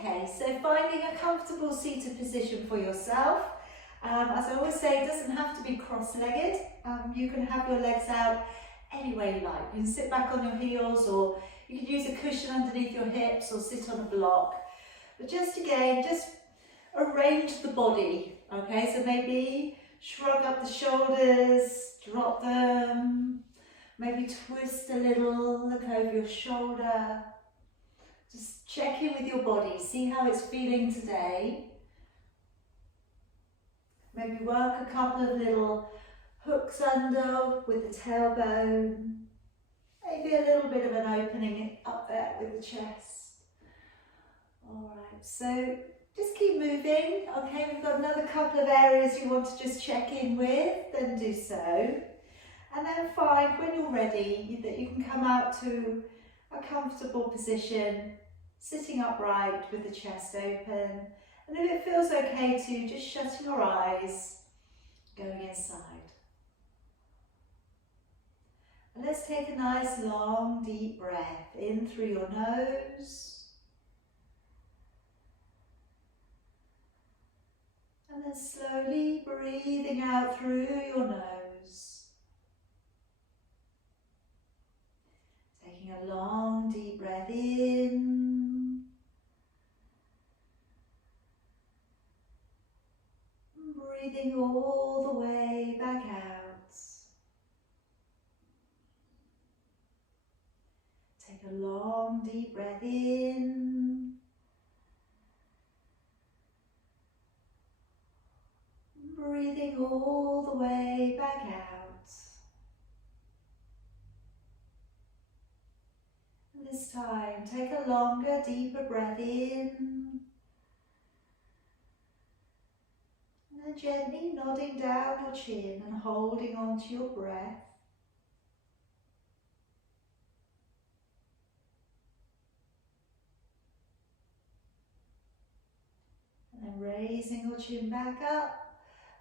Okay, so finding a comfortable seated position for yourself. As I always say, it doesn't have to be cross-legged. You can have your legs out any way you like. You can sit back on your heels, or you can use a cushion underneath your hips, or sit on a block. But just again, just arrange the body, okay? So maybe shrug up the shoulders, drop them, maybe twist a little, look over your shoulder. Just check in with your body, see how it's feeling today. Maybe work a couple of little hooks under with the tailbone. Maybe a little bit of an opening up there with the chest. Alright, so just keep moving. Okay, we've got another couple of areas you want to just check in with, then do so. And then find when you're ready that you can come out to a comfortable position, sitting upright with the chest open. And if it feels okay to, just shutting your eyes, going inside. And let's take a nice long deep breath in through your nose. And then slowly breathing out through your nose. Taking a long deep breath in. Breathing all the way back out. Take a long deep breath in. Breathing all the way back out. And this time, take a longer, deeper breath in. And then gently nodding down your chin and holding on to your breath. And then raising your chin back up.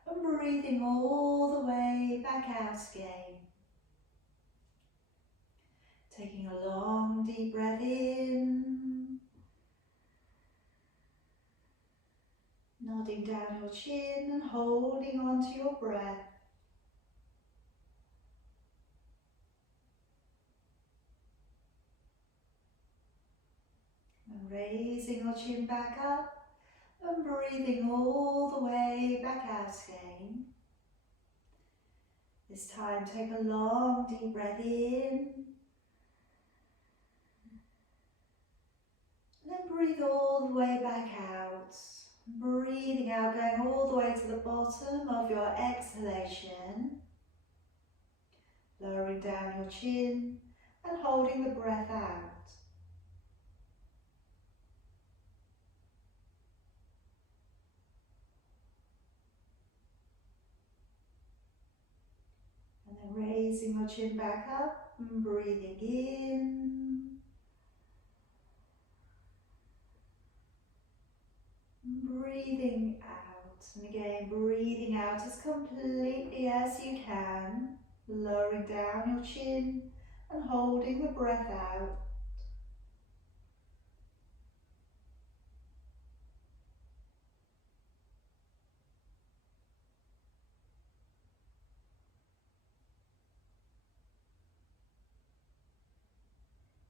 And breathing all the way back out again. Taking a long deep breath in. Nodding down your chin and holding on to your breath. And raising your chin back up. And breathing all the way back out again. This time take a long deep breath in. And then breathe all the way back out. Breathing out, going all the way to the bottom of your exhalation. Lowering down your chin and holding the breath out. Raising your chin back up and breathing in. Breathing out. And again, breathing out as completely as you can. Lowering down your chin and holding the breath out.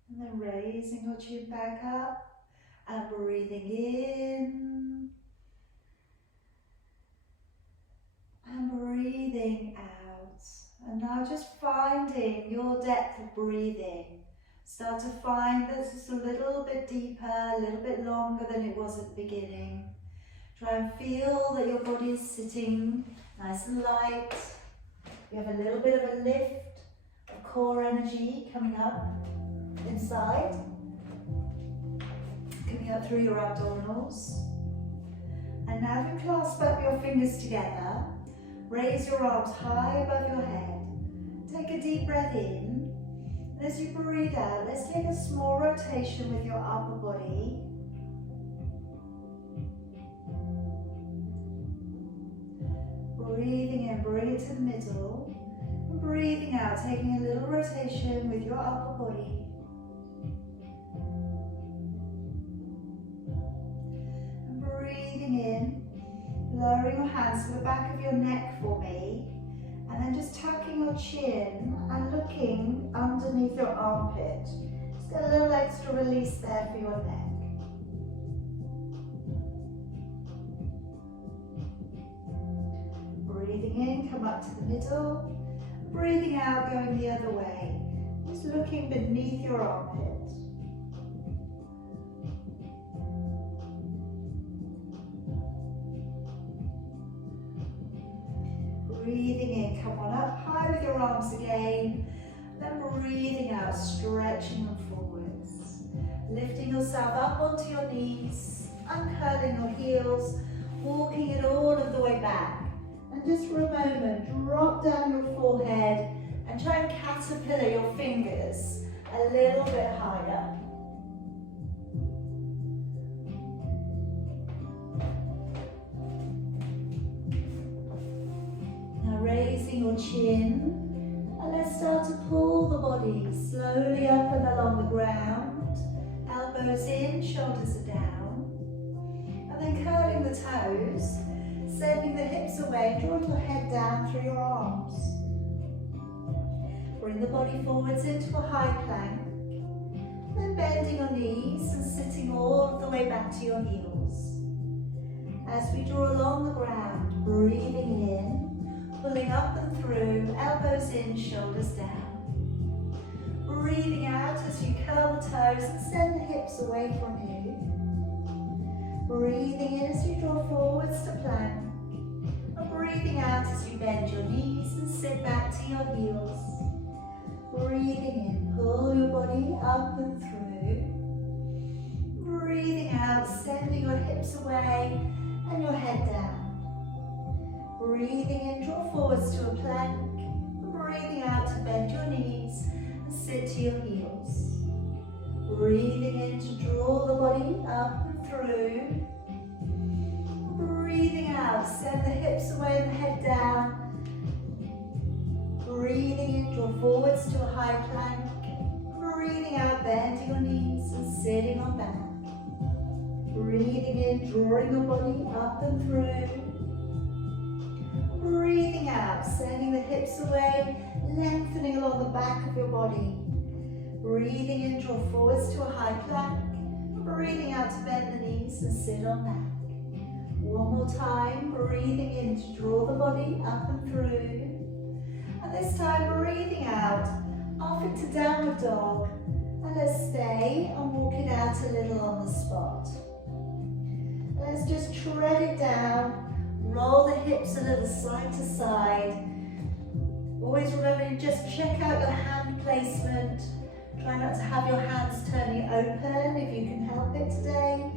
And then raising your chin back up and breathing in and breathing out. And now just finding your depth of breathing. Start to find that it's a little bit deeper, a little bit longer than it was at the beginning. Try and feel that your body is sitting nice and light. You have a little bit of a lift of core energy coming up inside, coming up through your abdominals. And now if you clasp up your fingers together, raise your arms high above your head. Take a deep breath in, and as you breathe out, let's take a small rotation with your upper body. Breathing in, bring it to the middle. And breathing out, taking a little rotation with your upper body. breathing in, lowering your hands to the back of your neck for me, and then just tucking your chin and looking underneath your armpit. Just get a little extra release there for your neck. Breathing in, come up to the middle. Breathing out, going the other way. Just looking beneath your armpit. Breathing in, come on up high with your arms again. Then breathing out, stretching them forwards. Lifting yourself up onto your knees, uncurling your heels, walking it all of the way back. And just for a moment, drop down your forehead and try and caterpillar your fingers a little bit higher. Now raising your chin, and let's start to pull the body slowly up and along the ground. Elbows in, shoulders are down. And then curling the toes. Sending the hips away, drawing your head down through your arms. Bring the body forwards into a high plank. Then bending your knees and sitting all the way back to your heels. As we draw along the ground, breathing in, pulling up and through, elbows in, shoulders down. Breathing out as you curl the toes and send the hips away from you. Breathing in as you draw forwards to plank. And breathing out as you bend your knees and sit back to your heels. Breathing in, pull your body up and through. Breathing out, sending your hips away and your head down. Breathing in, draw forwards to a plank. And breathing out to bend your knees and sit to your heels. Breathing in to draw the body up and through. Breathing out, send the hips away and the head down. Breathing in, draw forwards to a high plank. Breathing out, bending your knees and sitting on back. Breathing in, drawing your body up and through. Breathing out, sending the hips away, lengthening along the back of your body. Breathing in, draw forwards to a high plank. Breathing out to bend the knees and sit on back. One more time, breathing in to draw the body up and through. And this time, breathing out, off into downward dog. And let's stay and walk it out a little on the spot. Let's just tread it down, roll the hips a little side to side. Always remember to just check out your hand placement. Try not to have your hands turning open if you can help it today.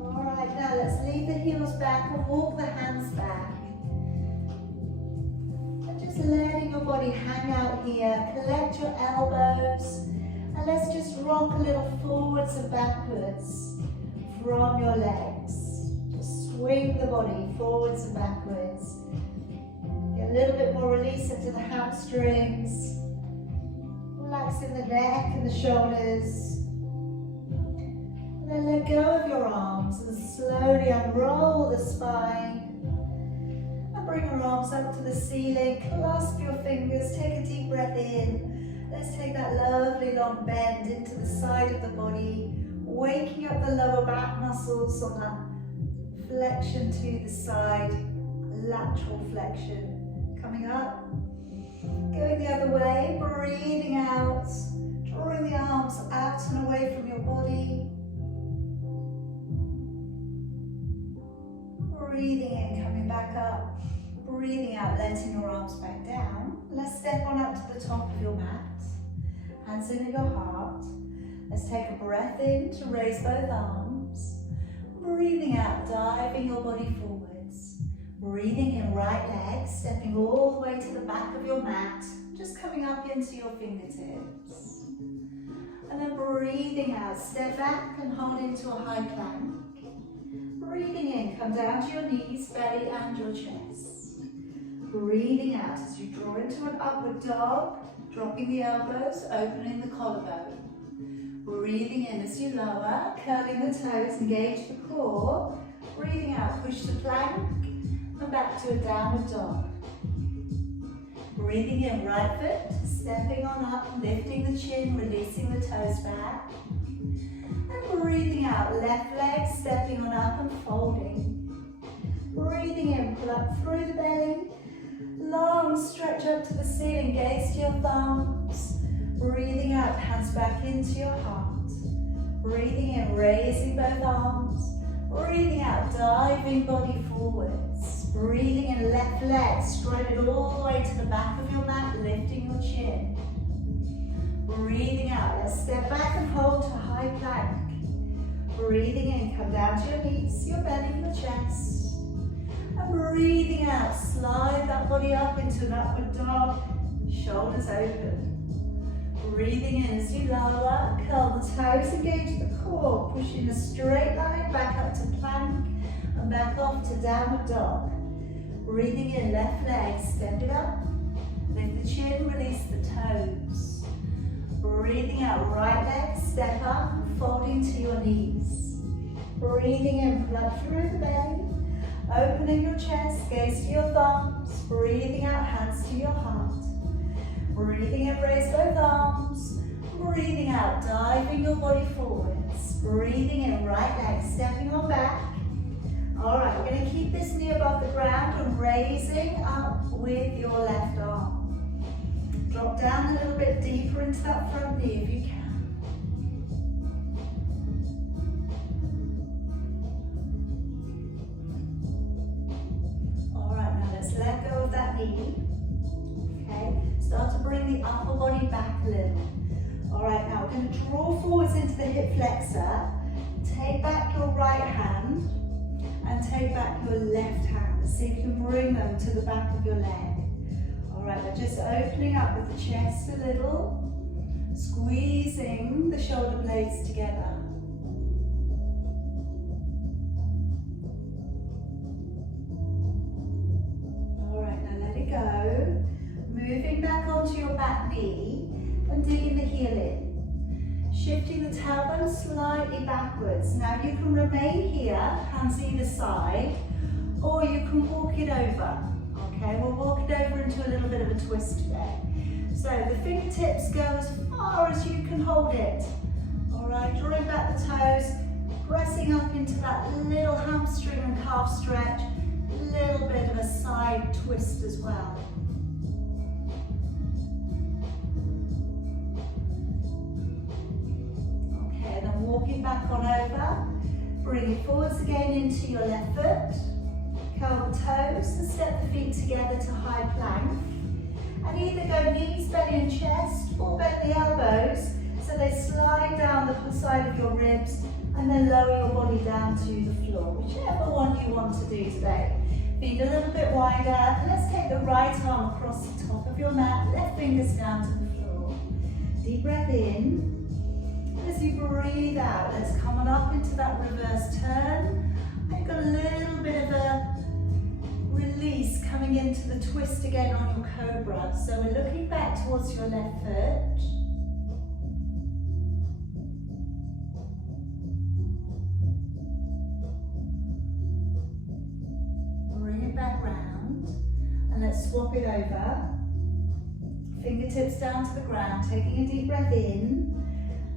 Alright, now let's leave the heels back and walk the hands back. And just letting your body hang out here. Collect your elbows. And let's just rock a little forwards and backwards from your legs. Just swing the body forwards and backwards. Get a little bit more release into the hamstrings. Relaxing the neck and the shoulders. And then let go of your arms and slowly unroll the spine. And bring your arms up to the ceiling. Clasp your fingers. Take a deep breath in. Let's take that lovely long bend into the side of the body. Waking up the lower back muscles on that flexion to the side. Lateral flexion. Coming up. Going the other way. Breathing out. Drawing the arms out and away from your body. Breathing in, coming back up. Breathing out, letting your arms back down. Let's step on up to the top of your mat. Hands in at your heart. Let's take a breath in to raise both arms. Breathing out, diving your body forwards. Breathing in, right leg, stepping all the way to the back of your mat. Just coming up into your fingertips. And then breathing out, step back and hold into a high plank. Breathing in, come down to your knees, belly and your chest. Breathing out as you draw into an upward dog, dropping the elbows, opening the collarbone. Breathing in as you lower, curling the toes, engage the core. Breathing out, push the plank, and back to a downward dog. Breathing in, right foot, stepping on up, lifting the chin, releasing the toes back. And breathing out, left leg, stepping on up and folding. Breathing in, pull up through the belly. Long stretch up to the ceiling, gaze to your thumbs. Breathing out, hands back into your heart. Breathing in, raising both arms. Breathing out, diving body forwards. Breathing in, left leg, spread it all the way to the back of your mat, lifting your chin. Breathing out, let's step back and hold to high plank. Breathing in, come down to your knees, your belly, your chest. And breathing out, slide that body up into an upward dog, shoulders open. Breathing in as you lower, curl the toes, engage the core, pushing a straight line back up to plank and back off to downward dog. Breathing in, left leg, step it up, lift the chin, release the toes. Breathing out, right leg, step up, folding to your knees. Breathing in, pull up through the belly, opening your chest, gaze to your thumbs. Breathing out, hands to your heart. Breathing in, raise both arms. Breathing out, diving your body forwards. Breathing in, right leg, stepping on back. All right, we're going to keep this knee above the ground and raising up with your left arm. Drop down a little bit deeper into that front knee if you can. All right, now let's let go of that knee. Okay, start to bring the upper body back a little. All right, now we're going to draw forwards into the hip flexor. Take back your right hand and take back your left hand. Let's see if you can bring them to the back of your leg. All right, we're just opening up with the chest a little, squeezing the shoulder blades together. All right, now let it go. Moving back onto your back knee and digging the heel in. Shifting the tailbone slightly backwards. Now you can remain here, hands either side, or you can walk it over. Okay, we'll walk it over into a little bit of a twist today. So the fingertips go as far as you can hold it. All right, drawing back the toes, pressing up into that little hamstring and calf stretch, a little bit of a side twist as well. Okay, then walk it back on over, bring it forwards again into your left foot, curl the toes and step the feet together to high plank. And either go knees, belly and chest, or bend the elbows so they slide down the side of your ribs and then lower your body down to the floor, whichever one you want to do today. Feet a little bit wider. Let's take the right arm across the top of your mat, left fingers down to the floor. Deep breath in. As you breathe out, let's come on up into that reverse turn. I've got a little bit of a release coming into the twist again on your cobra. So we're looking back towards your left foot. Bring it back round and let's swap it over. Fingertips down to the ground, taking a deep breath in.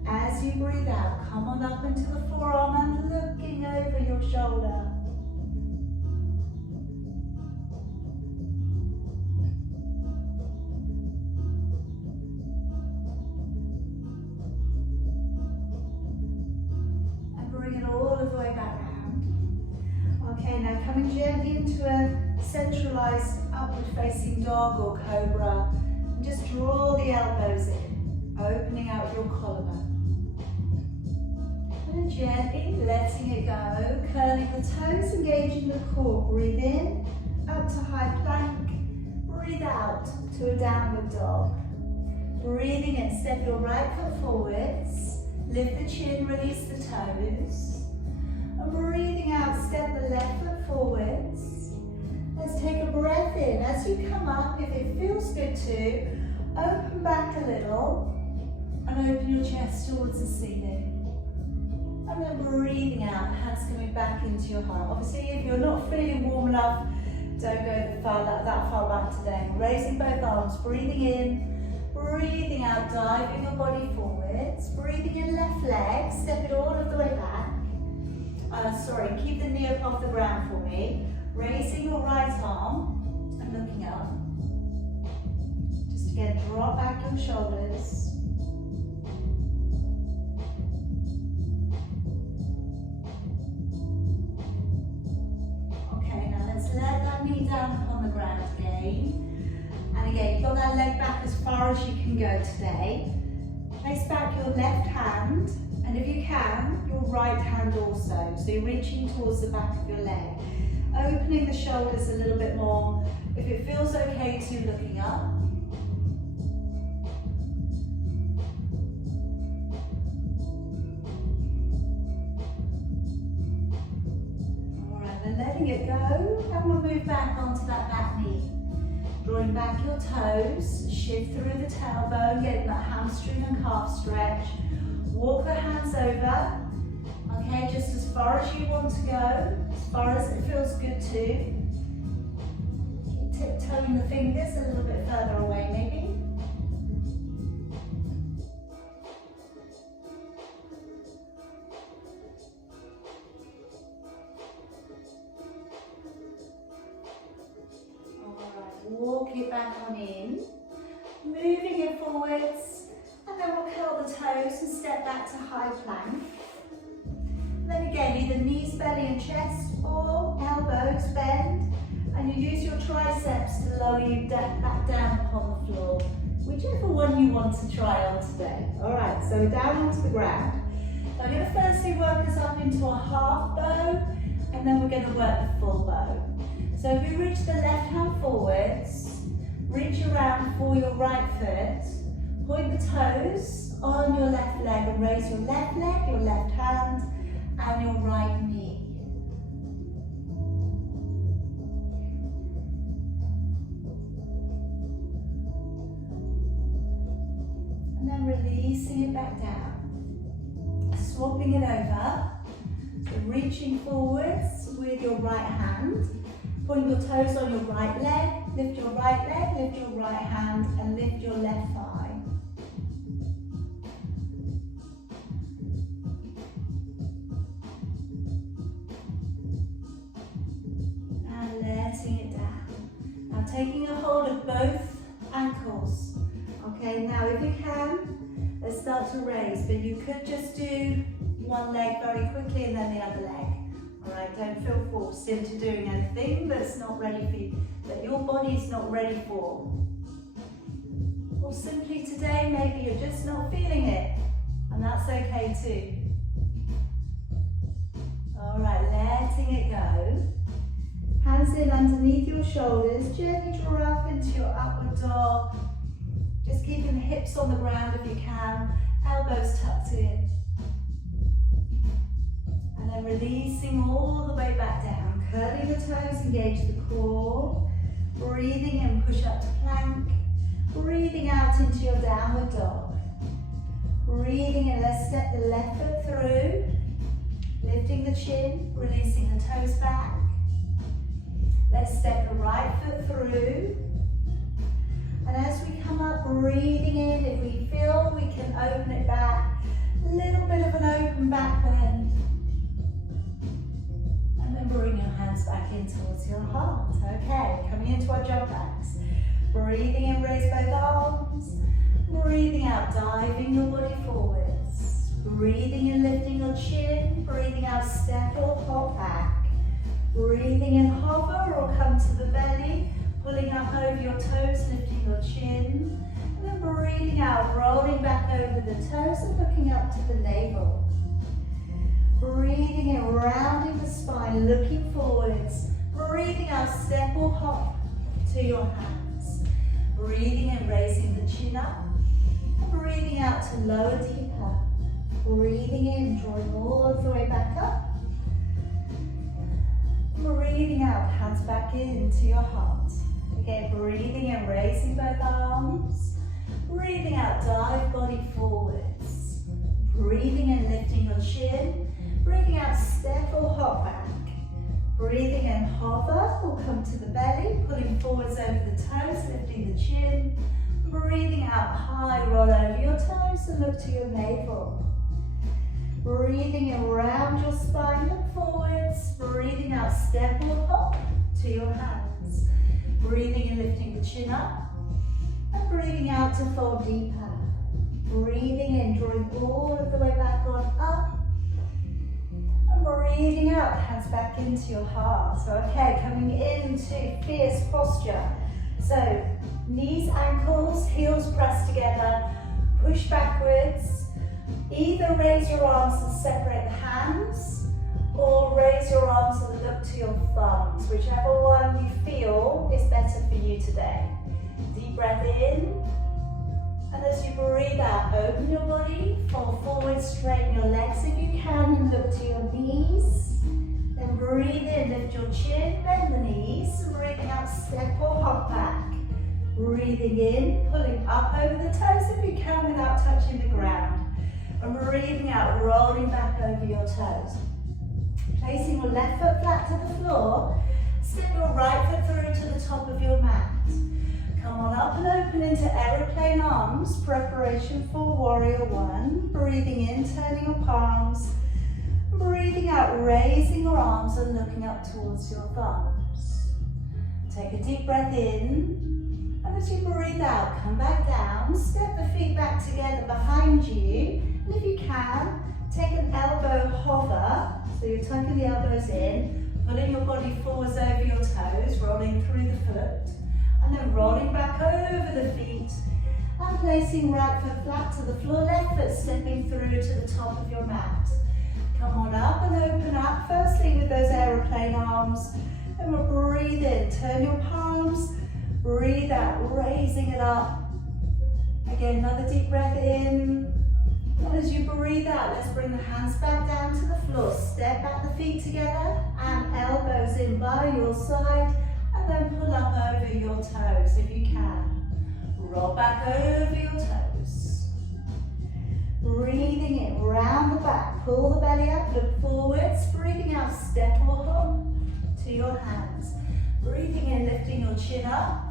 As you breathe out, come on up into the forearm and looking over your shoulder. And bring it all of the way back round. Okay, now coming gently into a centralized upward facing dog or cobra. And just draw the elbows in, opening out your collarbone. And gently letting it go, curling the toes, engaging the core. Breathe in, up to high plank. Breathe out to a downward dog. Breathing in, step your right foot forwards. Lift the chin, release the toes. And breathing out, step the left foot forwards. Let's take a breath in. As you come up, if it feels good to, open back a little and open your chest towards the ceiling. And then breathing out, hands coming back into your heart. Obviously, if you're not feeling warm enough, don't go that far back today. Raising both arms, breathing in, breathing out, diving your body forwards. Breathing in left leg, step it all of the way back. Keep the knee up off the ground for me. Raising your right arm and looking up. Just again, drop back your shoulders. Let that knee down upon the ground again. And again, you've got that leg back as far as you can go today. Place back your left hand, and if you can, your right hand also. So you're reaching towards the back of your leg. Opening the shoulders a little bit more. If it feels okay to, looking up. Letting it go, and we'll move back onto that back knee. Drawing back your toes, shift through the tailbone, getting that hamstring and calf stretch. Walk the hands over, okay, just as far as you want to go, as far as it feels good to. Keep tiptoeing the fingers a little bit further away maybe. Walk it back on in, moving it forwards, and then we'll curl the toes and step back to high plank. Then again, either knees, belly and chest, or elbows bend, and you use your triceps to lower you back down upon the floor, whichever one you want to try on today. All right, so down onto the ground. So I'm going to firstly work us up into a half bow, and then we're going to work the full bow. So if you reach the left hand forwards, reach around for your right foot, point the toes on your left leg and raise your left leg, your left hand and your right knee. And then releasing it back down, swapping it over, so reaching forwards with your right hand. Point your toes on your right leg, lift your right leg, lift your right hand, and lift your left thigh. And letting it down. Now taking a hold of both ankles. Okay, now if you can, let's start to raise, but you could just do one leg very quickly and then the other leg. Alright, don't feel forced into doing anything that's not ready for you, that your body's not ready for. Or simply today, maybe you're just not feeling it, and that's okay too. Alright, letting it go. Hands in underneath your shoulders, gently draw up into your upward dog. Just keeping the hips on the ground if you can, elbows tucked in. And then releasing all the way back down, curling the toes, engage the core, breathing in, push up to plank, breathing out into your downward dog. Breathing in, let's step the left foot through, lifting the chin, releasing the toes back. Let's step the right foot through. And as we come up, breathing in, if we feel we can open it back, a little bit of an open back bend. And then bring your hands back in towards your heart. Okay, coming into our jump backs. Breathing in, raise both arms. Breathing out, diving your body forwards. Breathing in, lifting your chin. Breathing out, step or hop back. Breathing in, hover or come to the belly. Pulling up over your toes, lifting your chin. And then breathing out, rolling back over the toes and looking up to the navel. Breathing in, rounding the spine, looking forwards. Breathing out, step or hop to your hands. Breathing in, raising the chin up. And breathing out to lower deeper. Breathing in, drawing all the way back up. Breathing out, hands back into your heart. Okay, breathing in, raising both arms. Breathing out, dive body forwards. Breathing in, lifting your chin. Breathing out, step or hop back. Breathing in, hover or come to the belly, pulling forwards over the toes, lifting the chin. Breathing out, high, roll over your toes and look to your navel. Breathing in, round your spine, look forwards. Breathing out, step or hop to your hands. Breathing in, lifting the chin up. And breathing out to fold deeper. Breathing in, drawing all of the way back on up. And breathing out, hands back into your heart. So okay, coming into fierce posture. So knees, ankles, heels pressed together, push backwards. Either raise your arms and separate the hands, or raise your arms and look to your thumbs, whichever one you feel is better for you today. Deep breath in, and as you breathe out, open your body, fall forward, straighten your legs if you can, and look to your knees. Then breathe in, lift your chin, bend the knees, and breathing out, step or hop back. Breathing in, pulling up over the toes if you can without touching the ground. And breathing out, rolling back over your toes. Placing your left foot flat to the floor, step your right foot through to the top of your mat. Come on up and open into aeroplane arms, preparation for warrior one. Breathing in, turning your palms. Breathing out, raising your arms and looking up towards your thumbs. Take a deep breath in, and as you breathe out, come back down, step the feet back together behind you, and if you can, take an elbow hover, so you're tucking the elbows in, pulling your body forwards over your toes, rolling through the foot, and then rolling back over the feet, and placing right foot flat to the floor, left foot stepping through to the top of your mat. Come on up and open up, firstly with those aeroplane arms, and we'll breathe in, turn your palms, breathe out, raising it up. Again, another deep breath in. And as you breathe out, let's bring the hands back down to the floor. Step back the feet together and elbows in by your side. And then pull up over your toes if you can. Roll back over your toes. Breathing in, round the back. Pull the belly up, look forwards. Breathing out, step or hop to your hands. Breathing in, lifting your chin up.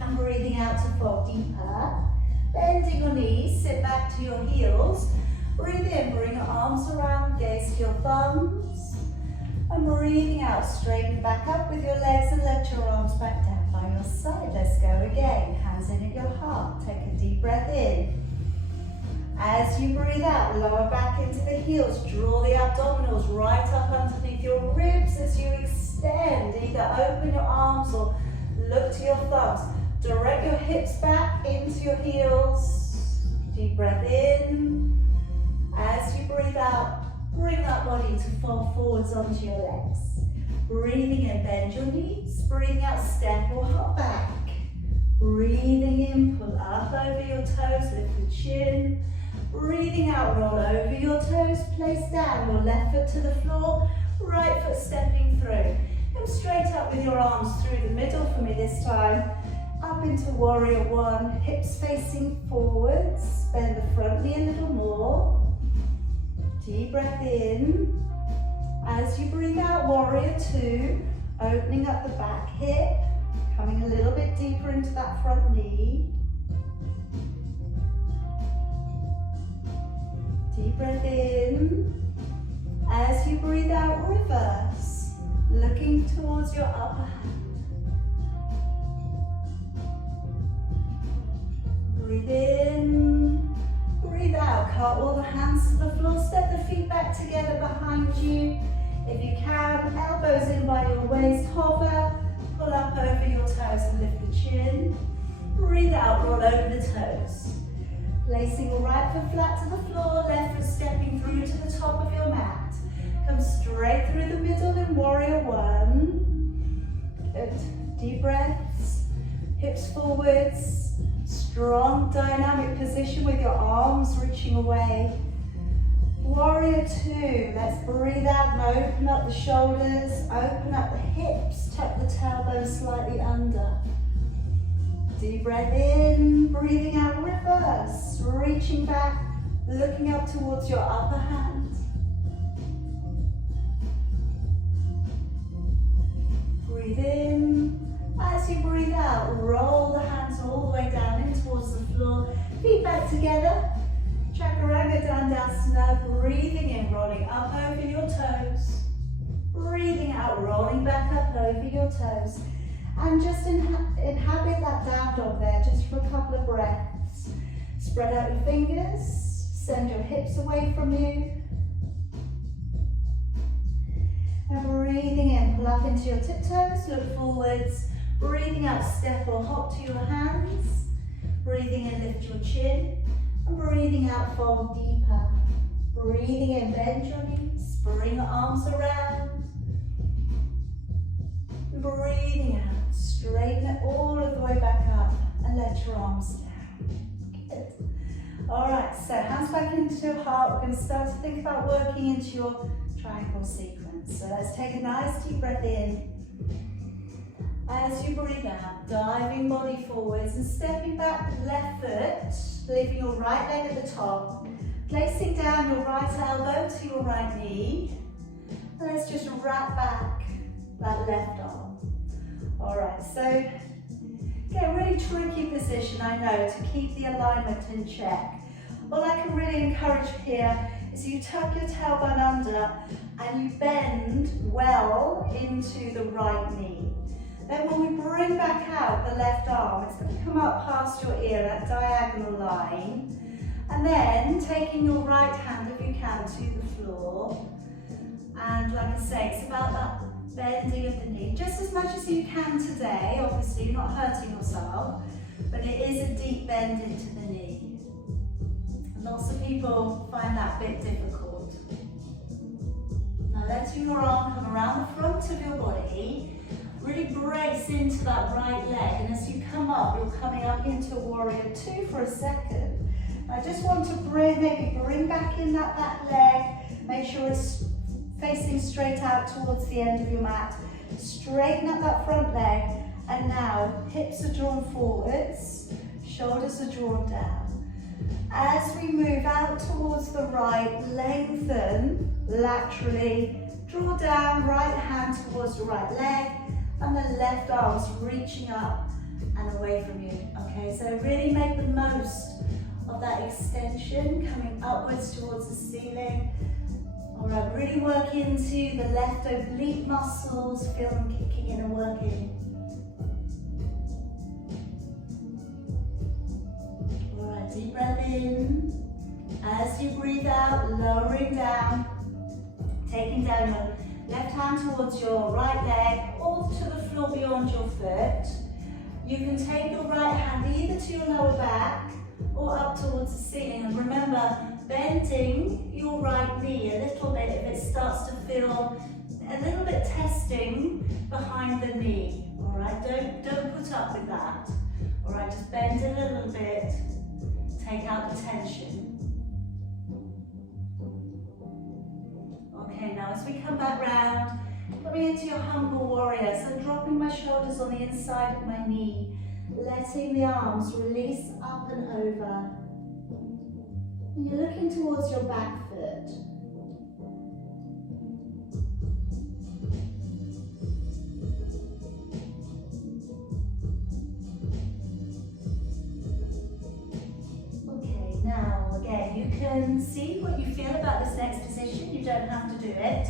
And breathing out to fold deeper. Bending your knees, sit back to your heels. Breathe in, bring your arms around, gaze to your thumbs. And breathing out, straighten back up with your legs and let your arms back down by your side. Let's go again. Hands in at your heart. Take a deep breath in. As you breathe out, lower back into the heels. Draw the abdominals right up underneath your ribs as you extend. Either open your arms or look to your thumbs. Direct your hips back into your heels. Deep breath in. As you breathe out, bring that body to fall forwards onto your legs. Breathing in, bend your knees. Breathing out, step or hop back. Breathing in, pull up over your toes, lift the chin. Breathing out, roll over your toes, place down your left foot to the floor, right foot stepping through. Come straight up with your arms through the middle for me this time. Up into warrior one, hips facing forwards. Bend the front knee a little more. Deep breath in. As you breathe out, warrior two, opening up the back hip, coming a little bit deeper into that front knee. Deep breath in. As you breathe out, reverse, looking towards your upper hand. Breathe in, breathe out, cartwheel the hands to the floor, step the feet back together behind you. If you can, elbows in by your waist, hover, pull up over your toes and lift the chin. Breathe out, roll over the toes. Placing your right foot flat to the floor, left foot stepping through to the top of your mat. Come straight through the middle in warrior one. Good. Deep breaths, hips forwards. Strong dynamic position with your arms reaching away. Warrior two, let's breathe out and open up the shoulders, open up the hips, tuck the tailbone slightly under. Deep breath in, breathing out, reverse, reaching back, looking up towards your upper hand. Breathe in. As you breathe out, roll the hands all the way down in towards the floor. Feet back together. Chaturanga Dandasana. Breathing in, rolling up over your toes. Breathing out, rolling back up over your toes. And just inhabit that down dog there, just for a couple of breaths. Spread out your fingers. Send your hips away from you. And breathing in, pull up into your tiptoes, look forwards. Breathing out, step or hop to your hands. Breathing in, lift your chin. And breathing out, fold deeper. Breathing in, bend your knees. Bring your arms around. Breathing out, straighten it all of the way back up. And let your arms down. Good. Alright, so hands back into your heart. We're going to start to think about working into your triangle sequence. So let's take a nice deep breath in. As you breathe out, diving body forwards and stepping back with left foot, leaving your right leg at the top, placing down your right elbow to your right knee. And let's just wrap back that left arm. Alright, so get a really tricky position, I know, to keep the alignment in check. All I can really encourage here is you tuck your tailbone under and you bend well into the right knee. Then when we bring back out the left arm, it's going to come up past your ear, that diagonal line. And then taking your right hand, if you can, to the floor. And like I say, it's about that bending of the knee, just as much as you can today. Obviously, you're not hurting yourself, but it is a deep bend into the knee. Lots of people find that a bit difficult. Now letting your arm come around the front of your body, really brace into that right leg, and as you come up, you're coming up into warrior two for a second. I just want to maybe bring back in that back leg, make sure it's facing straight out towards the end of your mat. Straighten up that front leg, and now hips are drawn forwards, shoulders are drawn down. As we move out towards the right, lengthen laterally, draw down, right hand towards the right leg, and the left arm's reaching up and away from you. Okay, so really make the most of that extension coming upwards towards the ceiling. All right, really work into the left oblique muscles, feel them kicking in and working. All right, deep breath in. As you breathe out, lowering down, taking down your left hand towards your right leg or to the floor beyond your foot. You can take your right hand either to your lower back or up towards the ceiling. And remember, bending your right knee a little bit if it starts to feel a little bit testing behind the knee. All right, don't put up with that. All right, just bend it a little bit, take out the tension. Okay, now as we come back round, coming into your humble warrior, so dropping my shoulders on the inside of my knee, letting the arms release up and over. And you're looking towards your back foot. Okay, now again, you can see what you feel about this next position. You don't have to do it.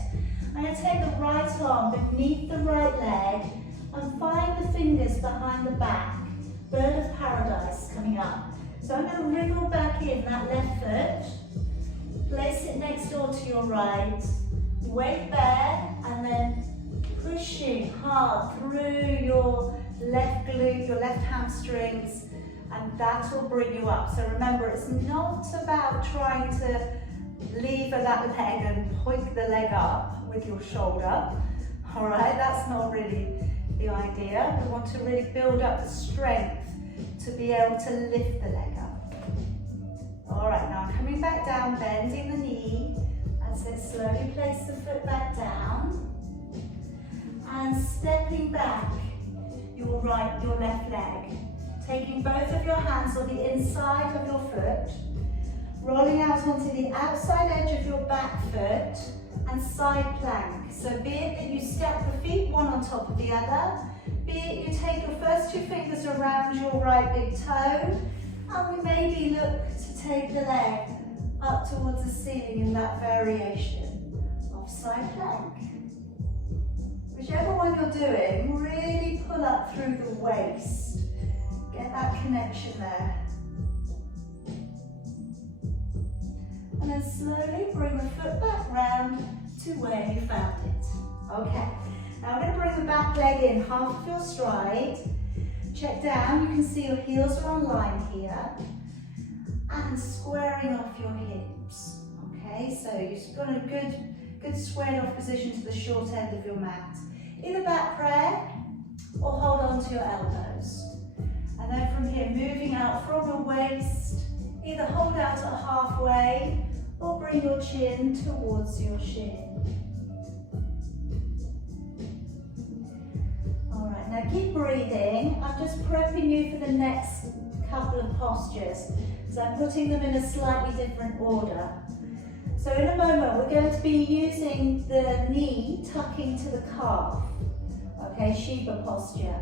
I'm going to take the right arm beneath the right leg and find the fingers behind the back. Bird of paradise coming up. So I'm going to wriggle back in that left foot, place it next door to your right, weight there, and then pushing hard through your left glute, your left hamstrings, and that will bring you up. So remember, it's not about trying to lever that leg and hoik the leg up with your shoulder. All right, that's not really the idea. We want to really build up the strength to be able to lift the leg up. All right, now coming back down, bending the knee. That's it, slowly place the foot back down. And stepping back your left leg. Taking both of your hands on the inside of your foot, rolling out onto the outside edge of your back foot and side plank. So be it that you step the feet one on top of the other, be it you take your first 2 fingers around your right big toe, and we maybe look to take the leg up towards the ceiling in that variation of side plank. Whichever one you're doing, really pull up through the waist. Get that connection there. And then slowly bring the foot back round to where you found it. Okay, now we're going to bring the back leg in, half of your stride. Check down, you can see your heels are on line here. And squaring off your hips. Okay, so you've got a good squared off position to the short end of your mat. Either back prayer or hold on to your elbows. And then from here, moving out from your waist, either hold out at halfway or bring your chin towards your shin. All right, now keep breathing. I'm just prepping you for the next couple of postures. So I'm putting them in a slightly different order. So in a moment, we're going to be using the knee tucking to the calf. Okay, Shiva posture.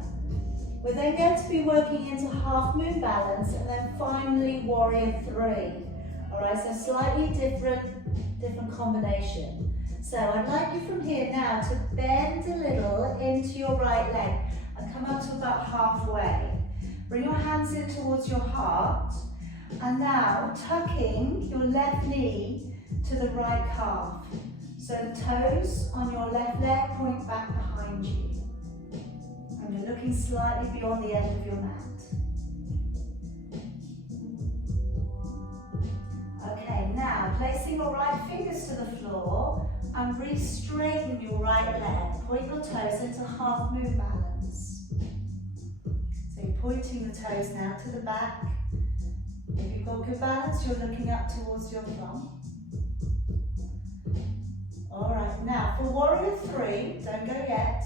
We're then going to be working into half moon balance and then finally warrior 3. All right, so slightly different combination. So I'd like you from here now to bend a little into your right leg and come up to about halfway. Bring your hands in towards your heart and now tucking your left knee to the right calf. So the toes on your left leg point back behind you. And you're looking slightly beyond the end of your mat. Okay, now placing your right fingers to the floor and re-straighten your right leg. Point your toes into half moon balance. So you're pointing the toes now to the back. If you've got good balance, you're looking up towards your thumb. All right, now for warrior 3, don't go yet.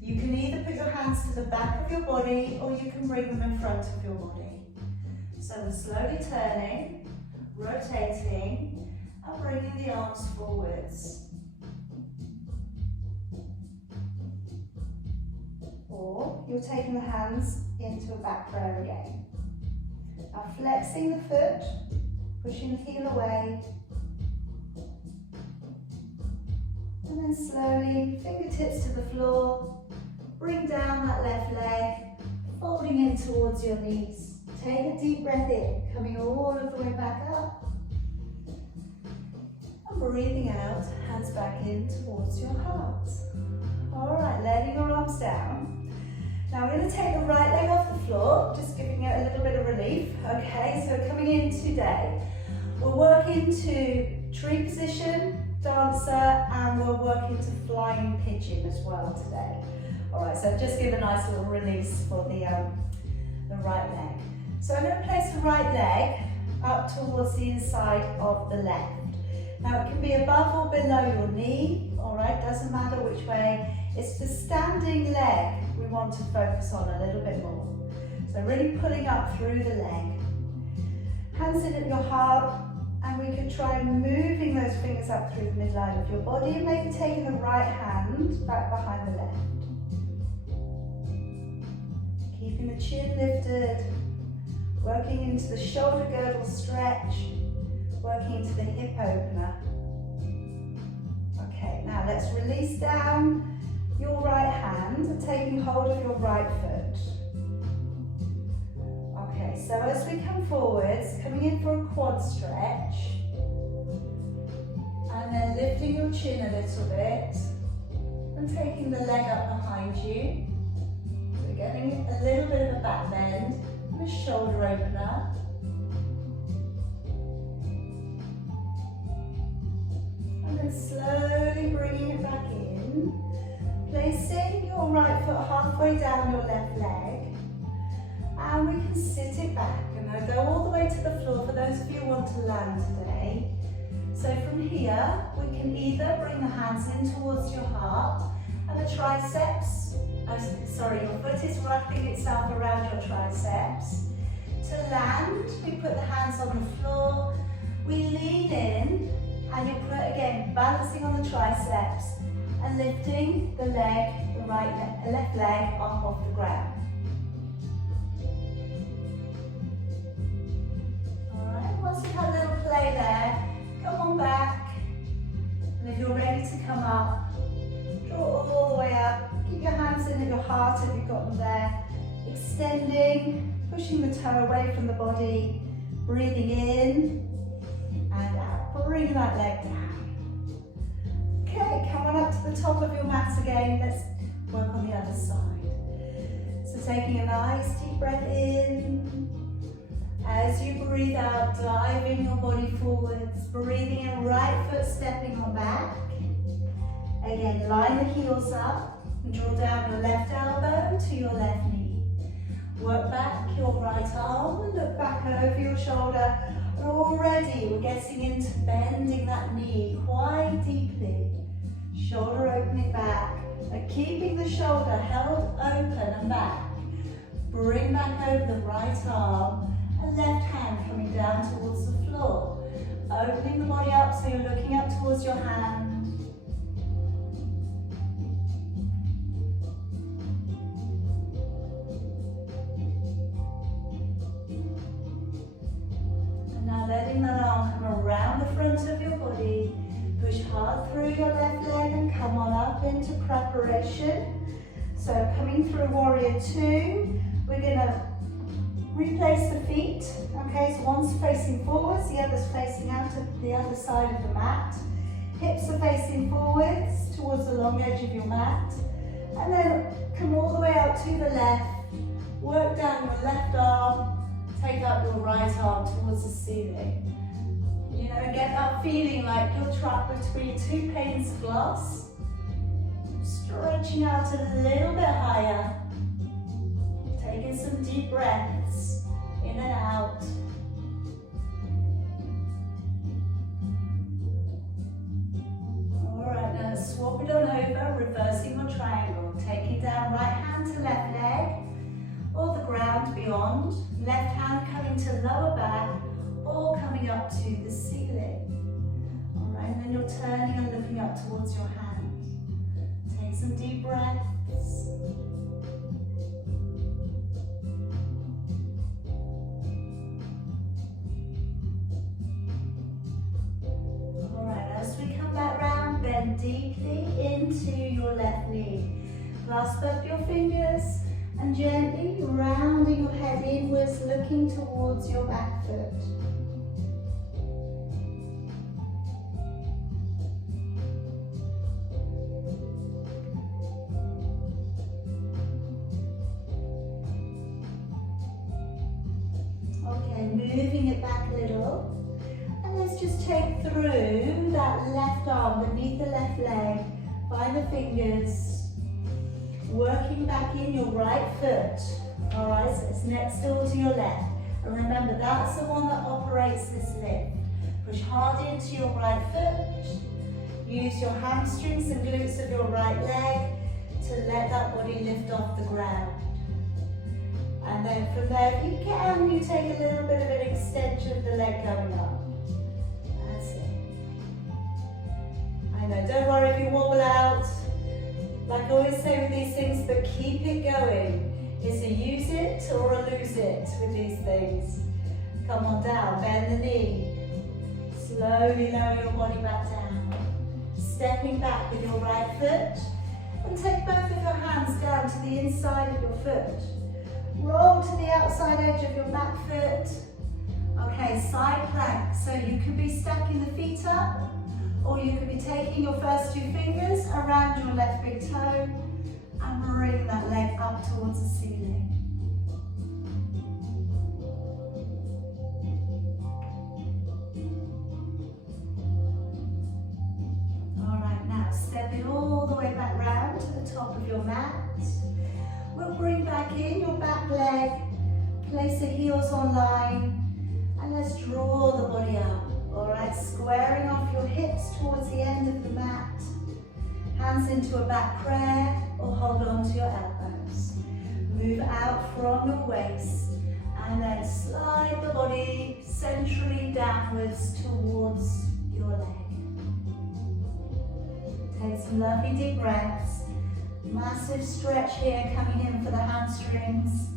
You can either put your hands to the back of your body or you can bring them in front of your body. So we're slowly turning, rotating, and bringing the arms forwards. Or you're taking the hands into a back prayer again. Now flexing the foot, pushing the heel away, and then slowly, fingertips to the floor, bring down that left leg, folding in towards your knees. Take a deep breath in, coming all of the way back up. And breathing out, hands back in towards your heart. All right, letting your arms down. Now we're going to take the right leg off the floor, just giving it a little bit of relief. Okay, so coming in today, we're working to tree position, dancer, and we're working to flying pigeon as well today. All right, so just give a nice little release for the right leg. So I'm going to place the right leg up towards the inside of the left. Now it can be above or below your knee, all right, doesn't matter which way. It's the standing leg we want to focus on a little bit more. So really pulling up through the leg. Hands in at your heart, and we can try moving those fingers up through the midline of your body and maybe taking the right hand back behind the left. Keeping the chin lifted, working into the shoulder girdle stretch, working into the hip opener. Okay, now let's release down your right hand and taking hold of your right foot. Okay, so as we come forwards, coming in for a quad stretch, and then lifting your chin a little bit, and taking the leg up behind you. So getting a little bit of a back bend, and a shoulder opener. And then slowly bringing it back in, placing your right foot halfway down your left leg, and we can sit it back and I'll go all the way to the floor for those of you who want to land today. So from here, we can either bring the hands in towards your heart and the triceps Your foot is wrapping itself around your triceps. To land, we put the hands on the floor, we lean in, and you're again balancing on the triceps and lifting the leg, the left leg up off the ground. Alright, once you've had a little play there, come on back. And if you're ready to come up, draw all the way up. Keep your hands in at your heart if you've got them there. Extending, pushing the toe away from the body, breathing in and out. Bring that leg down. Okay, come on up to the top of your mat again. Let's work on the other side. So taking a nice deep breath in. As you breathe out, driving your body forwards. Breathing in, right foot stepping on back. Again, line the heels up. Draw down your left elbow to your left knee. Work back your right arm, look back over your shoulder. And already we're getting into bending that knee quite deeply. Shoulder opening back, and keeping the shoulder held open and back. Bring back over the right arm, and left hand coming down towards the floor. Opening the body up so you're looking up towards your hand. Letting that arm come around the front of your body. Push hard through your left leg and come on up into preparation. So coming through warrior two, we're going to replace the feet. Okay, so one's facing forwards, the other's facing out to the other side of the mat. Hips are facing forwards towards the long edge of your mat. And then come all the way out to the left. Work down your left arm. Take up your right arm towards the ceiling. You know, get that feeling like you're trapped between two panes of glass. Stretching out a little bit higher. Taking some deep breaths in and out. Alright, now swap it on over, reversing your triangle. Taking down right hand to left leg, or the ground beyond. Left hand coming to lower back, or coming up to the ceiling. Alright, and then you're turning and looking up towards your hand. Take some deep breaths. Alright, as we come back round, bend deeply into your left knee. Clasp up your fingers. And gently rounding your head inwards, looking towards your back foot. Okay, moving it back a little. And let's just take through that left arm beneath the left leg. Find the fingers. Working back in your right foot, alright, so it's next door to your left. And remember, that's the one that operates this lift. Push hard into your right foot. Use your hamstrings and glutes of your right leg to let that body lift off the ground. And then from there, if you can, you take a little bit of an extension of the leg going up. That's it. I know, don't worry if you wobble out. Like I always say with these things, but keep it going. It's a use it or a lose it with these things. Come on down, bend the knee. Slowly lower your body back down. Stepping back with your right foot. And take both of your hands down to the inside of your foot. Roll to the outside edge of your back foot. Okay, side plank. So you could be stacking the feet up, or you could be taking your first two fingers around your left big toe and bring that leg up towards the ceiling. All right, now step it all the way back round to the top of your mat. We'll bring back in your back leg, place the heels on line, and let's draw the body up. All right, squaring off your hips towards the end of the mat. Hands into a back prayer. or hold on to your elbows. Move out from your waist and then slide the body centrally downwards towards your leg. Take some lovely deep breaths. Massive stretch here coming in for the hamstrings.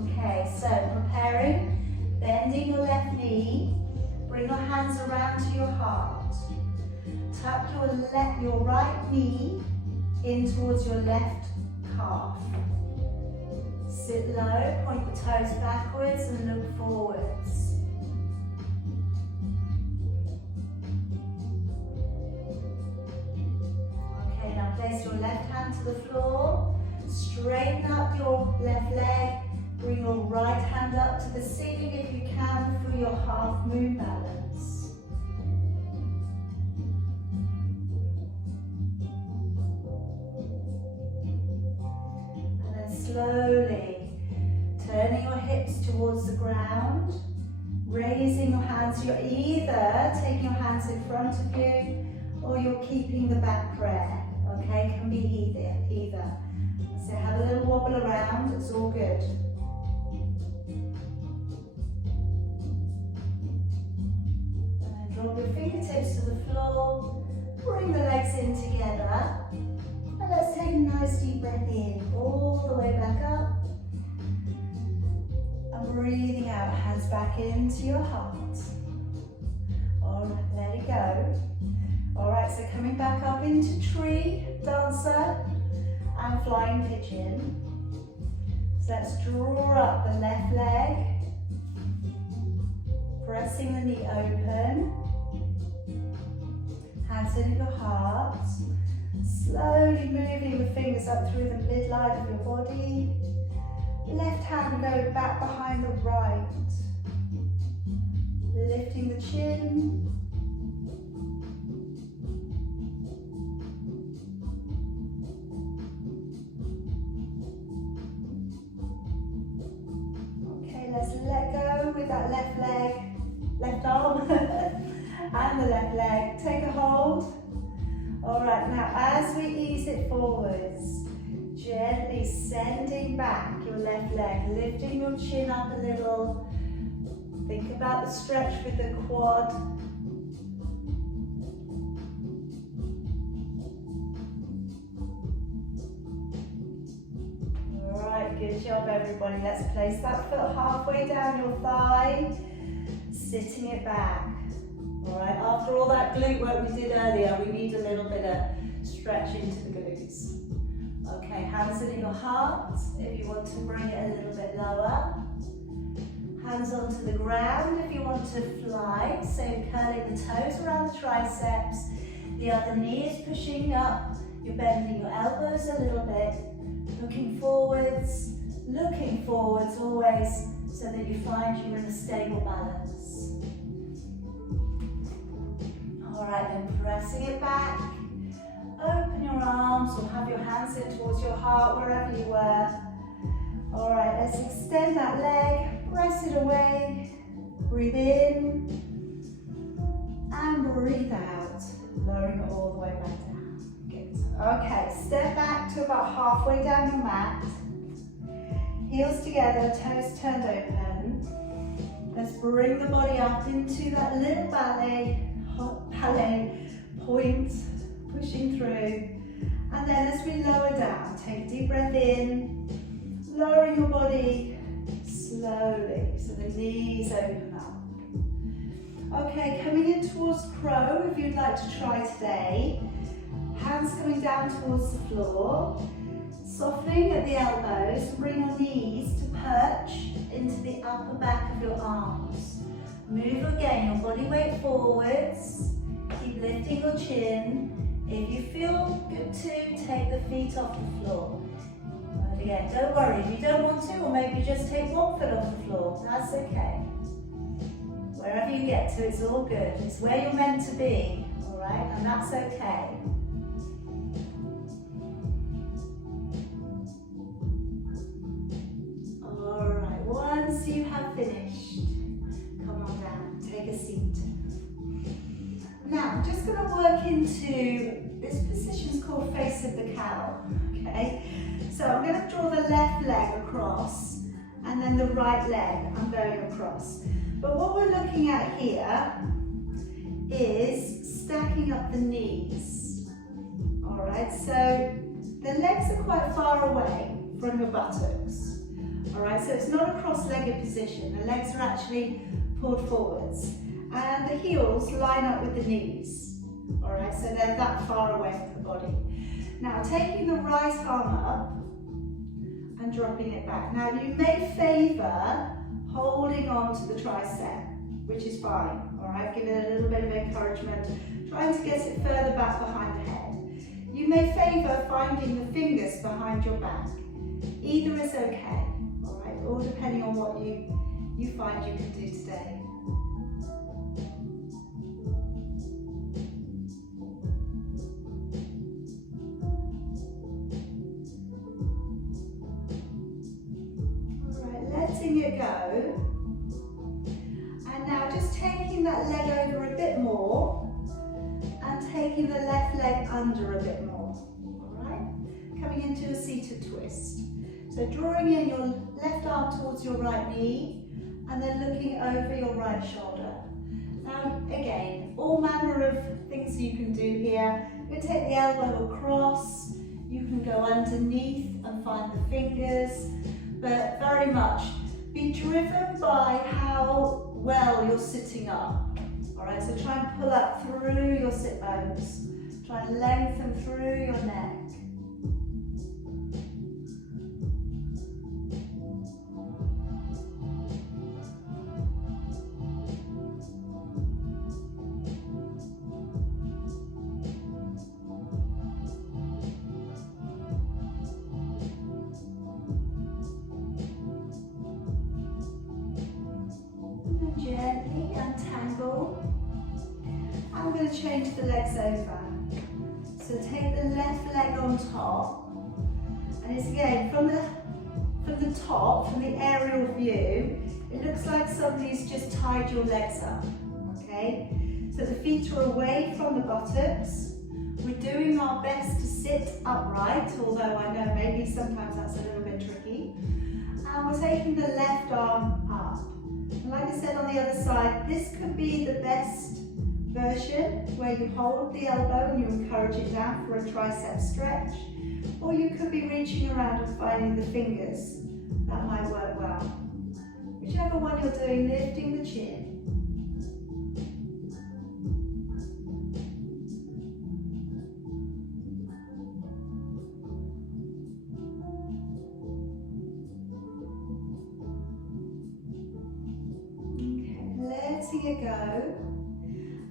Okay, so preparing, bending your left knee, bring your hands around to your heart. Tuck your right knee in towards your left calf. Sit low, point the toes backwards and look forwards. Okay, now place your left hand to the floor, straighten up your left leg, bring your right hand up to the ceiling if you can through your half moon balance. And then slowly turning your hips towards the ground, raising your hands. You're either taking your hands in front of you or you're keeping the back prayer. Okay, can be either. So have a little wobble around, it's all good. Drop your fingertips to the floor, bring the legs in together, and let's take a nice deep breath in, all the way back up, and breathing out, hands back into your heart. Alright, let it go. Alright, so coming back up into tree, dancer, and flying pigeon. So let's draw up the left leg, pressing the knee open. Hands in your heart, slowly moving the fingers up through the midline of your body. Left hand go back behind the right, lifting the chin. Okay, let's let go with that left leg, left arm. And the left leg, take a hold. All right, now as we ease it forwards, gently sending back your left leg, lifting your chin up a little. Think about the stretch with the quad. All right, good job everybody. Let's place that foot halfway down your thigh, sitting it back. Alright, after all that glute work we did earlier, we need a little bit of stretch into the glutes. Okay, hands in your heart, if you want to bring it a little bit lower. Hands onto the ground if you want to fly, so curling the toes around the triceps. The other knee is pushing up, you're bending your elbows a little bit, looking forwards always, so that you find you're in a stable balance. Alright, then pressing it back, open your arms or have your hands in towards your heart, wherever you were. Alright, let's extend that leg, press it away, breathe in, and breathe out, lowering it all the way back down. Good. Okay, step back to about halfway down your mat, heels together, toes turned open. Let's bring the body up into that little ballet point, pushing through, and then as we lower down, take a deep breath in, lowering your body slowly, so the knees open up. Okay, coming in towards crow, if you'd like to try today, hands coming down towards the floor, softening at the elbows, bring your knees to perch into the upper back of your arms. Move again, your body weight forwards. Keep lifting your chin. If you feel good to, take the feet off the floor. But again, don't worry, if you don't want to, or maybe just take one foot off the floor, that's okay. Wherever you get to, it's all good. It's where you're meant to be, all right? And that's okay. All right, once you have finished, come on down, take a seat. going to work into, this position's called face of the cow, okay? So I'm going to draw the left leg across and then the right leg I'm going across. But what we're looking at here is stacking up the knees. All right, so the legs are quite far away from your buttocks. All right, so it's not a cross-legged position. The legs are actually pulled forwards. And the heels line up with the knees. All right, so they're that far away from the body. Now, taking the right arm up and dropping it back. Now, you may favour holding on to the tricep, which is fine. All right, give it a little bit of encouragement, trying to get it further back behind the head. You may favour finding the fingers behind your back. Either is okay. All right, all depending on what you find you can do today. Letting it go, and now just taking that leg over a bit more and taking the left leg under a bit more. All right, coming into a seated twist. So drawing in your left arm towards your right knee and then looking over your right shoulder. Now again, all manner of things you can do here. You can take the elbow across, you can go underneath and find the fingers, but very much be driven by how well you're sitting up. All right, so try and pull up through your sit bones. Try and lengthen through your neck. Gently untangle. I'm going to change the legs over. So take the left leg on top, and it's again from the top, from the aerial view, it looks like somebody's just tied your legs up. Okay, so the feet are away from the buttocks. We're doing our best to sit upright, although I know maybe sometimes that's a little bit tricky. And we're taking the left arm up. Like I said on the other side, this could be the best version where you hold the elbow and you encourage it down for a tricep stretch, or you could be reaching around and finding the fingers. That might work well. Whichever one you're doing, lifting the chin. Letting it go,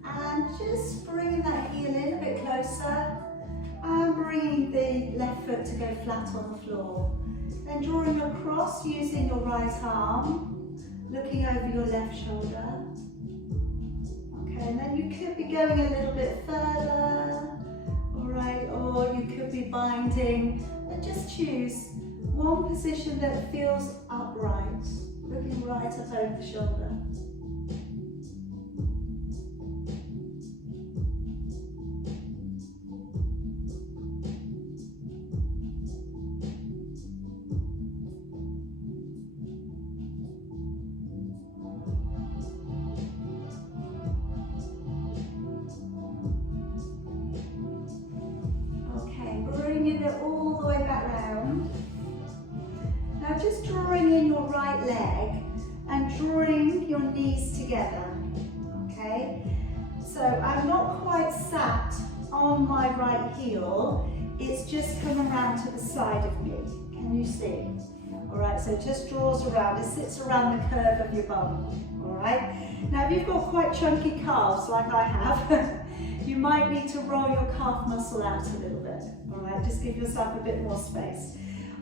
and just bringing that heel in a bit closer and bringing the left foot to go flat on the floor. Then drawing across using your right arm, looking over your left shoulder. Okay, and then you could be going a little bit further, all right, or you could be binding, but just choose one position that feels upright, looking right up over the shoulder. Bringing it all the way back round. Now just drawing in your right leg and drawing your knees together, okay? So I'm not quite sat on my right heel, it's just come around to the side of me. Can you see? All right, so it just draws around, it sits around the curve of your bum, all right? Now if you've got quite chunky calves like I have, you might need to roll your calf muscle out a little bit, all right? Just give yourself a bit more space.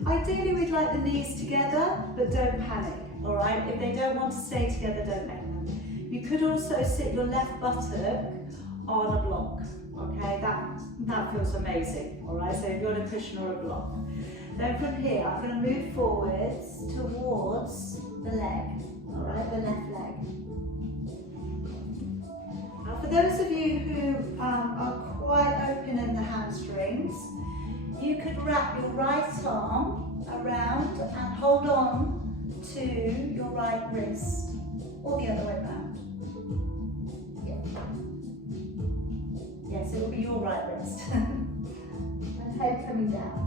Ideally, we'd like the knees together, but don't panic, all right? If they don't want to stay together, don't make them. You could also sit your left buttock on a block, okay? That feels amazing, all right? So if you're on a cushion or a block. Then from here, I'm going to move forwards towards the leg, all right? The left leg. Now for those of you who are quite open in the hamstrings, you could wrap your right arm around and hold on to your right wrist, or the other way around. Yeah. Yes, it will be your right wrist. And head coming down.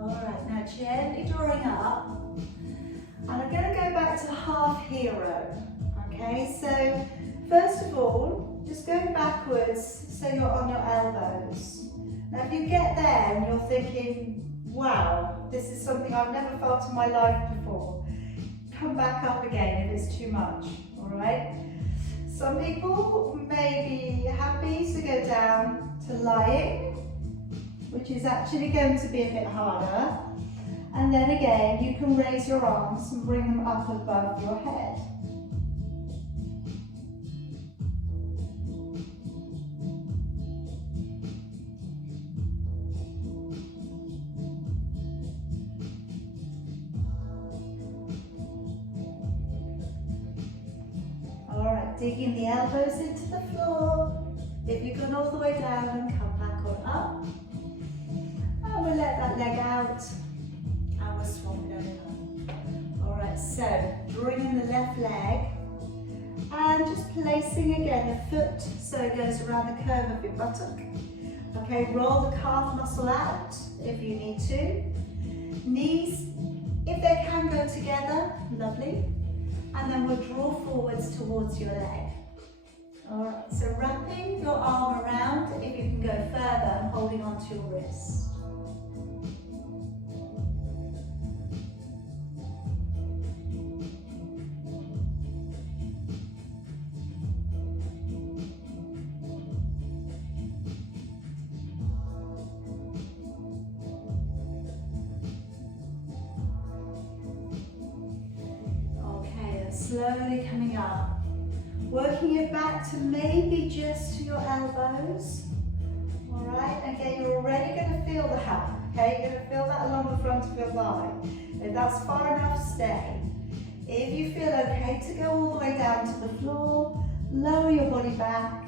Alright, now gently drawing up. And I'm going to go back to half hero. Okay, so first of all, just going backwards so you're on your elbows. Now if you get there and you're thinking, wow, this is something I've never felt in my life before, come back up again if it's too much, alright? Some people may be happy to go down to lying, which is actually going to be a bit harder. And then again, you can raise your arms and bring them up above your head. Alright, digging the elbows into the floor. If you've gone all the way down, and come back on up. And we'll let that leg out. And we'll swap it over. Alright, so drawing in the left leg. And just placing again the foot so it goes around the curve of your buttock. Okay, roll the calf muscle out if you need to. Knees, if they can go together, lovely. And then we'll draw forwards towards your leg. Alright, so wrapping your arm around if you can go further and holding onto your wrist. Slowly coming up, working it back to maybe just to your elbows. All right, again, you're already going to feel that. Okay, you're going to feel that along the front of your thigh. If that's far enough, stay. If you feel okay to go all the way down to the floor, lower your body back,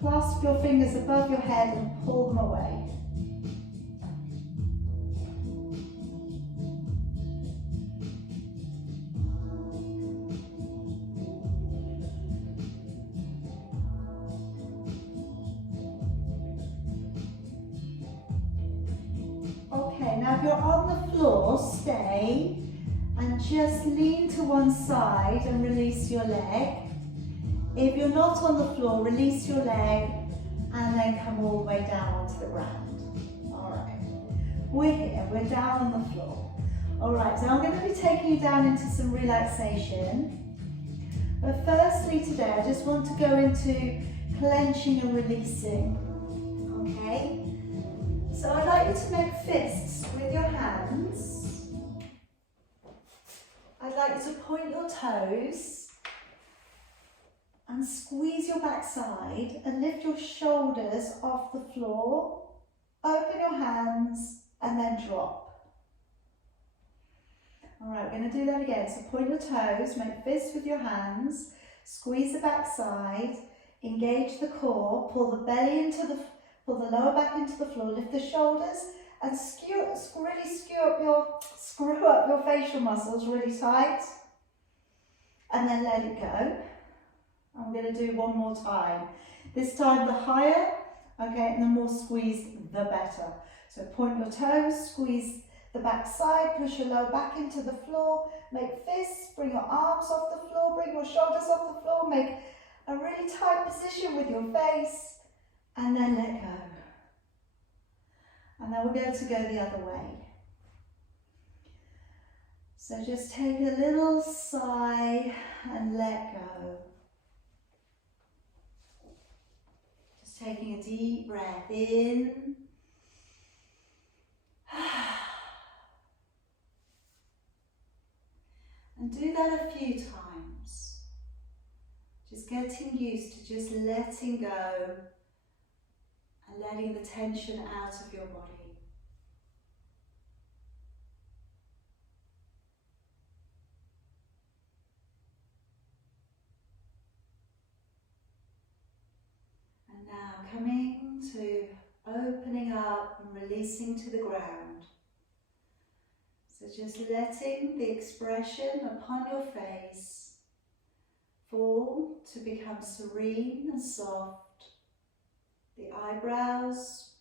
clasp your fingers above your head and pull them away. Now if you're on the floor, stay and just lean to one side and release your leg. If you're not on the floor, release your leg and then come all the way down onto the ground. Alright, we're here, we're down on the floor. Alright, so I'm going to be taking you down into some relaxation. But firstly today, I just want to go into clenching and releasing. Okay? So I'd like you to make fists with your hands. I'd like you to point your toes and squeeze your backside and lift your shoulders off the floor. Open your hands and then drop. All right, we're going to do that again. So point your toes, make fists with your hands, squeeze the backside, engage the core, pull the belly into the pull the lower back into the floor, lift the shoulders and really screw up your facial muscles really tight and then let it go. I'm going to do one more time. This time the higher, okay, and the more squeezed the better. So point your toes, squeeze the back side, push your lower back into the floor, make fists, bring your arms off the floor, bring your shoulders off the floor, make a really tight position with your face. And then let go. And then we're going to go the other way. So just take a little sigh and let go. Just taking a deep breath in. And do that a few times. Just getting used to just letting go and letting the tension out of your body. And now coming to opening up and releasing to the ground. So just letting the expression upon your face fall to become serene and soft. The eyebrows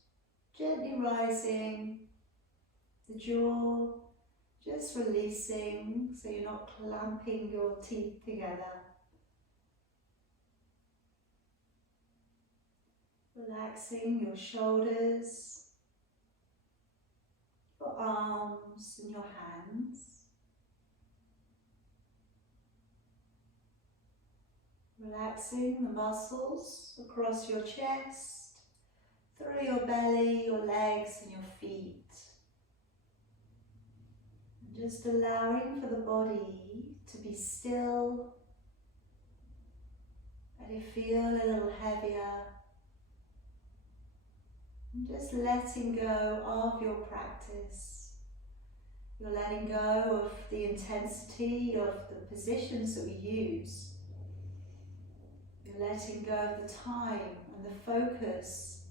gently rising, the jaw just releasing so you're not clamping your teeth together. Relaxing your shoulders, your arms and your hands. Relaxing the muscles across your chest, through your belly, your legs and your feet. And just allowing for the body to be still. Let it feel a little heavier. And just letting go of your practice. You're letting go of the intensity of the positions that we use. You're letting go of the time and the focus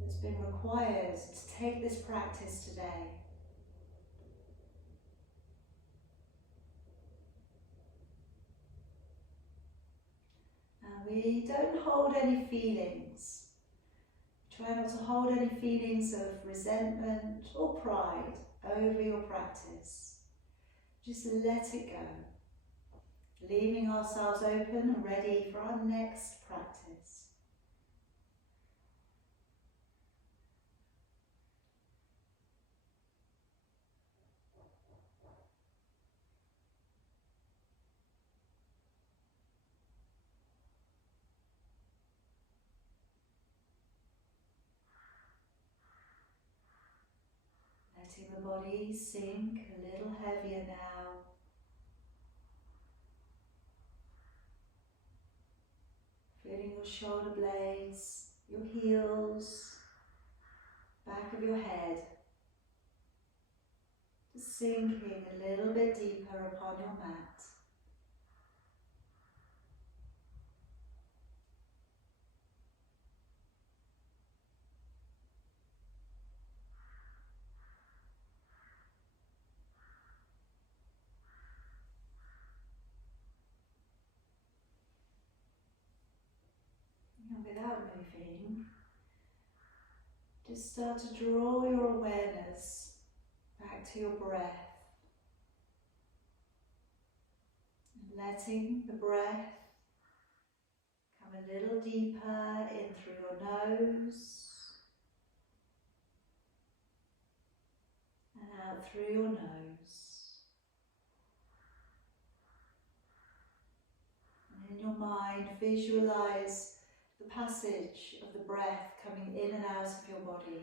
that's been required to take this practice today. And we don't hold any feelings. Try not to hold any feelings of resentment or pride over your practice. Just let it go. Leaving ourselves open and ready for our next practice. Letting the body sink a little heavier now. Feeling your shoulder blades, your heels, back of your head. Just sinking a little bit deeper upon your mat. And without moving, just start to draw your awareness back to your breath. And letting the breath come a little deeper in through your nose and out through your nose. And in your mind, visualize the passage of the breath coming in and out of your body.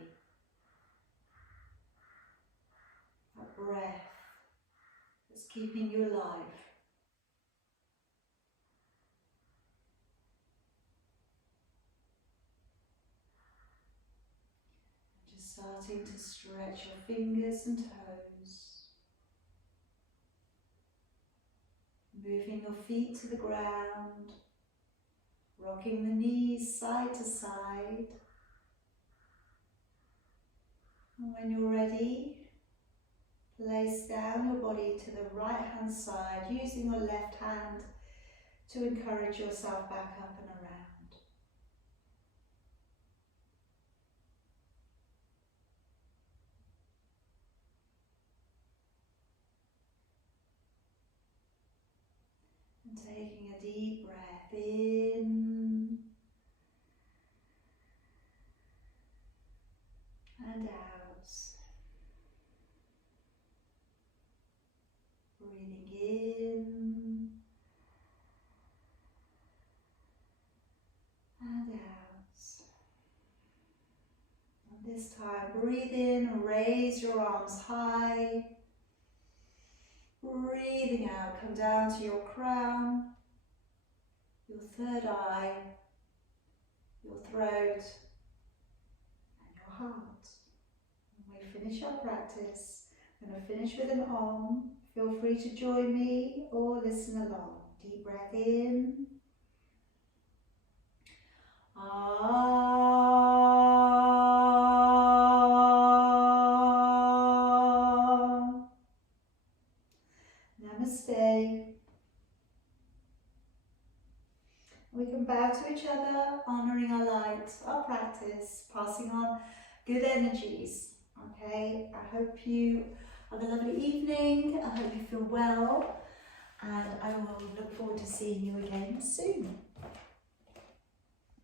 That breath that's keeping you alive. Just starting to stretch your fingers and toes. Moving your feet to the ground. Rocking the knees side to side. And when you're ready, place down your body to the right hand side, using your left hand to encourage yourself back up and around. And taking a deep breath in and out. Breathing in and out. And this time, breathe in and raise your arms high. Breathing out, come down to your crown, your third eye, your throat, heart. When we finish our practice, I'm going to finish with an Om. Feel free to join me or listen along. Deep breath in. Namaste. We can bow to each other, honouring our light, our practice, passing on good energies. Okay, I hope you have a lovely evening. I hope you feel well, and I will look forward to seeing you again soon.